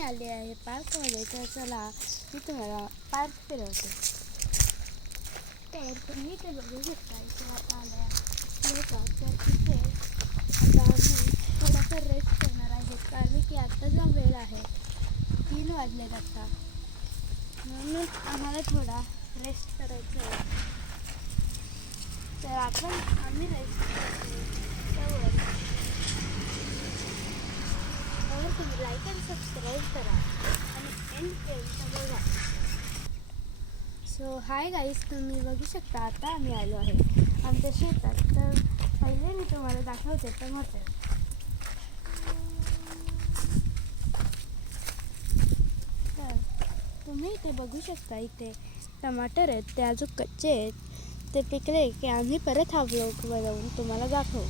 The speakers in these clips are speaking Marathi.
मी आले आहे पार्कमध्ये. तर चला मी तुम्हाला पार्क फिरवते. तर तुम्ही ते बघू शकता इथे आता आल्या लोक. तर तिथे आता आम्ही थोडासा रेस्ट करणार आहे कारण की आत्ता जो वेळ आहे 3 वाजलेत आत्ता, म्हणून आम्हाला थोडा रेस्ट करायचं आहे. तर आम्ही रेस्ट करतो. त्यावर तुम्ही लाईक आणि सबस्क्राईब करा आणि एंड पर्यंत बघा. सो हाय गाईस, तुम्ही बघू शकता आता आम्ही आलो आहे आमच्या शेतात. तर पहिले मी तुम्हाला दाखवते टमाटर. तर तुम्ही इथे बघू शकता इथे टमाटर आहेत, ते अजून कच्चे आहेत. ते पिकले की आम्ही परत हा व्लॉग बनवून तुम्हाला दाखवू.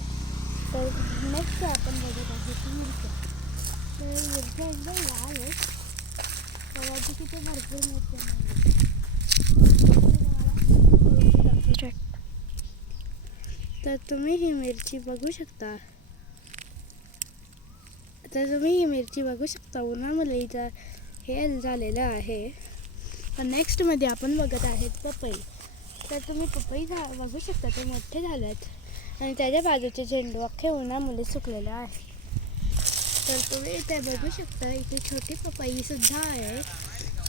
तर नेक्स्ट आपण बघत आहोत मिरच्या. तर मिरच्या एकदम लाल आहेत. तर आधी तिथे भरपूर मिरच्या नाही. तर तुम्ही ही मिरची बघू शकता. उन्हामुळे इथं हे झालेलं आहे. तर नेक्स्टमध्ये आपण बघत आहेत पपई. तर तुम्ही पपई बघू शकता, ते मोठे झाले आहेत आणि त्याच्या बाजूचे झेंडू अख्खे उन्हामुळे सुकलेले आहे. तर तुम्ही इथे बघू शकता इथे छोटी पपईसुद्धा आहे.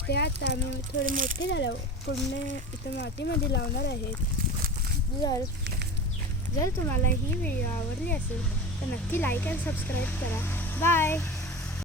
ते आता आम्ही थोडे मोठे झाल्यावर पूर्ण इथं मातीमध्ये लावणार आहेत. जर तुम्हाला ही व्हिडिओ आवडली असेल तर नक्की लाईक आणि सबस्क्राईब करा. बाय.